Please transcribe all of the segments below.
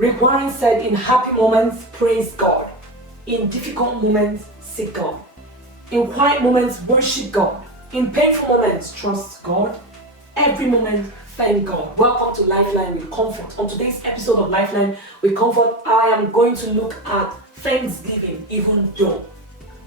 Rick Warren said, in happy moments, praise God. In difficult moments, seek God. In quiet moments, worship God. In painful moments, trust God. Every moment, thank God. Welcome to Lifeline with Comfort. On today's episode of Lifeline with Comfort, I am going to look at Thanksgiving, even though.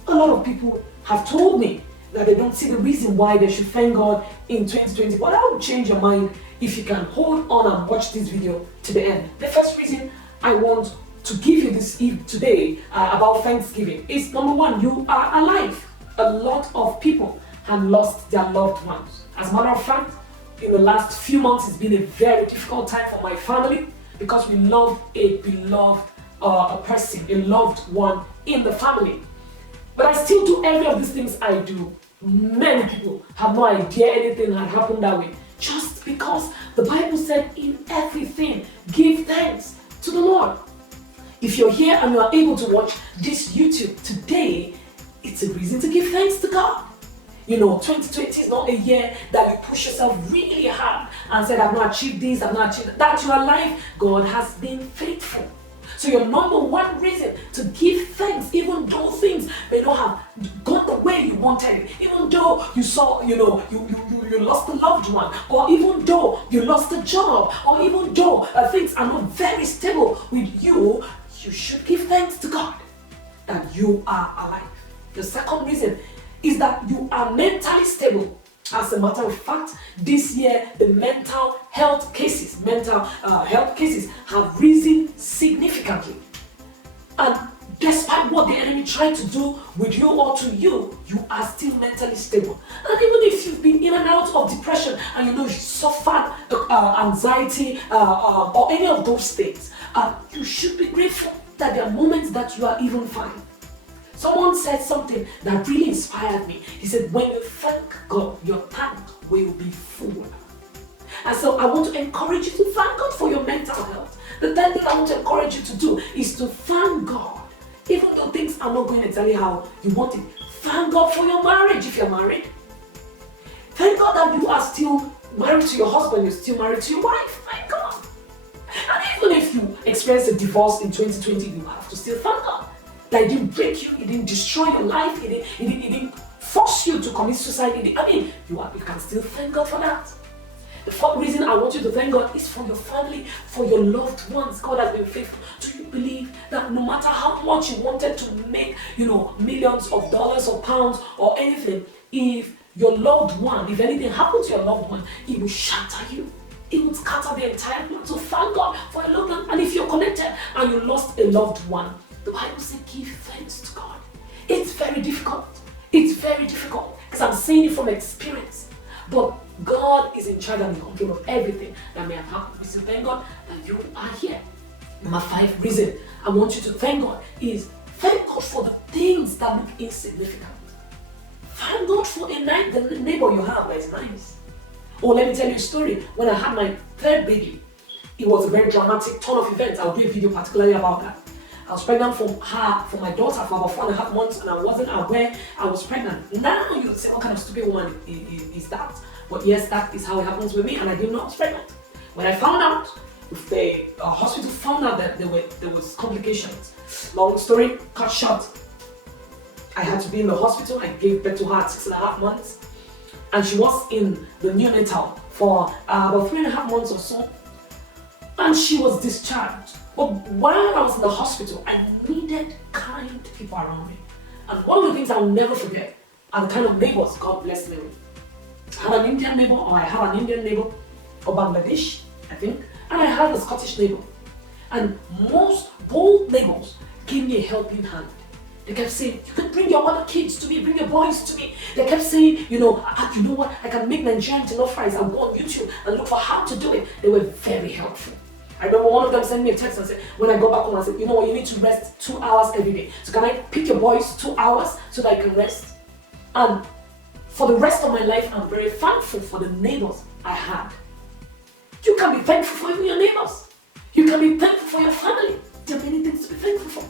A lot of people have told me that they don't see the reason why they should thank God in 2020. But I will change your mind if you can hold on and watch this video to the end. The first reason I want to give you this today about Thanksgiving is, number one, you are alive. A lot of people have lost their loved ones. As a matter of fact, in the last few months, it's been a very difficult time for my family because we love a beloved person, a loved one in the family. But I still do every of these things I do. Many people have no idea anything had happened that way. Just because the Bible said, in everything, give thanks to the Lord. If you're here and you are able to watch this YouTube today, it's a reason to give thanks to God. You know, 2020 is not a year that you push yourself really hard and said, I've not achieved this, I've not achieved that. You are alive. God has been faithful. So your number one reason to give thanks, even though things may not have gone the way you wanted it, even though you saw, you lost a loved one, or even though you lost a job, or even though things are not very stable with you, you should give thanks to God that you are alive. The second reason is that you are mentally stable. As a matter of fact, this year the mental health cases have risen significantly. And despite what the enemy tried to do with you or to you, you are still mentally stable. And even if you've been in and out of depression and you suffered anxiety or any of those things, you should be grateful that there are moments that you are even fine. Someone said something that really inspired me. He said, when you thank God, your tank will be full. And so I want to encourage you to thank God for your mental health. The third thing I want to encourage you to do is to thank God. Even though things are not going exactly how you want it, thank God for your marriage if you're married. Thank God that you are still married to your husband, you're still married to your wife. Thank God. And even if you experience a divorce in 2020, you have to still thank God. That it didn't break you, it didn't destroy your life, it didn't force you to commit suicide. You can still thank God for that. The fourth reason I want you to thank God is for your family, for your loved ones. God has been faithful. Do you believe that no matter how much you wanted to make, millions of dollars or pounds or anything, if your loved one, if anything happens to your loved one, it will shatter you. It will scatter the entire plan. So thank God for your loved one. And if you're connected and you lost a loved one, the Bible says give thanks to God. It's very difficult. It's very difficult because I'm saying it from experience. But God is in charge and in control of everything that may have happened. We say thank God that you are here. Number 5 reason I want you to thank God is thank God for the things that look insignificant. Thank God for the neighbor you have that is nice. Or let me tell you a story. When I had my third baby, it was a very dramatic turn of events. I'll do a video particularly about that. I was pregnant for my daughter for about 4.5 months, and I wasn't aware I was pregnant. Now you would say, what kind of stupid woman is that? But yes, that is how it happens with me, and I didn't know I was pregnant. When I found out, the hospital found out that there was complications. Long story cut short, I had to be in the hospital. I gave birth to her at 6.5 months, and she was in the neonatal for about 3.5 months or so, and she was discharged. But while I was in the hospital, I needed kind people around me. And one of the things I will never forget are the kind of neighbors God blessed me with. I had an Indian neighbor, or Bangladesh, I think, and I had a Scottish neighbor. And both neighbors gave me a helping hand. They kept saying, you can bring your other kids to me, bring your boys to me. They kept saying, you know what, I can make Nigerian jollof rice. I'll go on YouTube and look for how to do it. They were very helpful. I remember one of them sent me a text and said, when I go back home, I said, you know what, you need to rest 2 hours every day. So can I pick your boys 2 hours so that I can rest? And for the rest of my life, I'm very thankful for the neighbors I had. You can be thankful for even your neighbors. You can be thankful for your family. There are many things to be thankful for.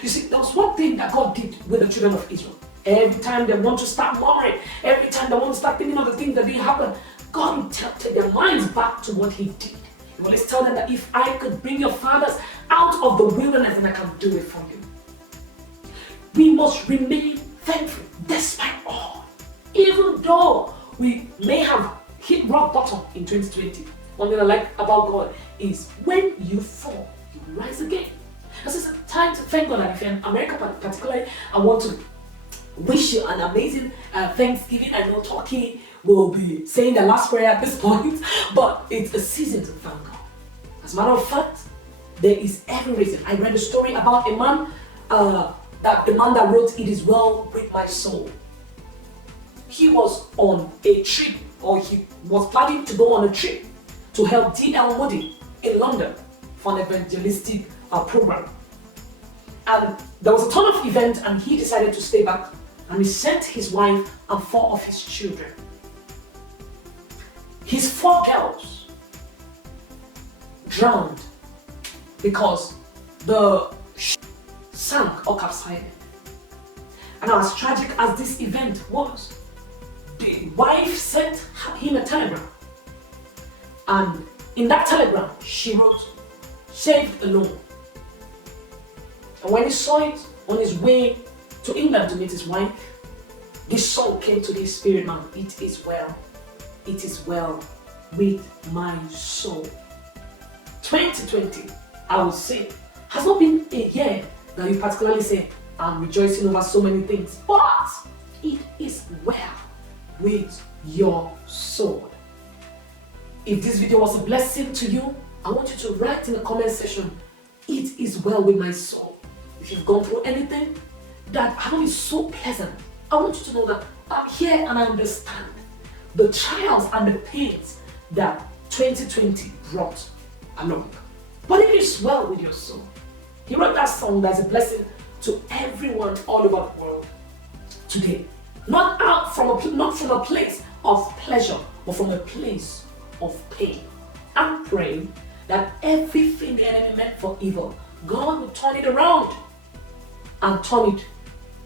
You see, there was one thing that God did with the children of Israel. Every time they want to start murmuring, every time they want to start thinking of the things that didn't happen, God will take their minds back to what He did. He always tell them that if I could bring your fathers of the wilderness and I can do it for you. We must remain thankful despite all. Even though we may have hit rock bottom in 2020, one thing I like about God is when you fall, you rise again. This is a time to thank God. And if you're in America particularly, I want to wish you an amazing Thanksgiving. I know Turkey will be saying the last prayer at this point, but it's a season to thank God. As a matter of fact, there is every reason. I read a story about a man, the man that wrote "It Is Well With My Soul." He was on a trip, or he was planning to go on a trip to help D.L. Moody in London for an evangelistic program. And there was a ton of events, and he decided to stay back, and he sent his wife and 4 of his children. His 4 girls drowned because the ship sank or capsized. And as tragic as this event was, the wife sent him a telegram. And in that telegram, she wrote, "Saved alone." And when he saw it on his way to England to meet his wife, this song came to his spirit, man. It is well with my soul. 2020, I would say, has not been a year that you particularly say, "I'm rejoicing over so many things," but it is well with your soul. If this video was a blessing to you, I want you to write in the comment section, "It is well with my soul." If you've gone through anything that hasn't been so pleasant, I want you to know that I'm here and I understand the trials and the pains that 2020 brought along. But it is well with your soul. He wrote that song that's a blessing to everyone all over the world today. Not from a place of pleasure, but from a place of pain. I'm praying that everything the enemy meant for evil, God will turn it around and turn it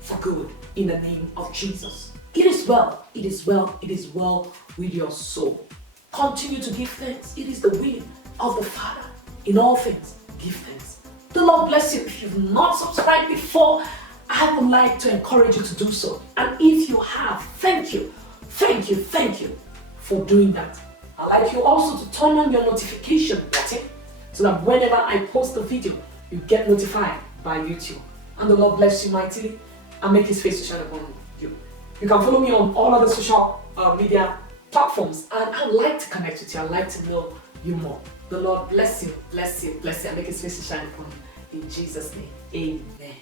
for good in the name of Jesus. It is well, it is well, it is well with your soul. Continue to give thanks. It is the will of the Father. In all things, give thanks. The Lord bless you. If you've not subscribed before, I would like to encourage you to do so. And if you have, thank you for doing that. I'd like you also to turn on your notification button so that whenever I post a video, you get notified by YouTube. And the Lord bless you mightily and make His face to shine upon you. You can follow me on all other social media platforms, and I'd like to connect with you. I'd like to know you more. The Lord bless you, and make His face to shine upon you. In Jesus' name, amen.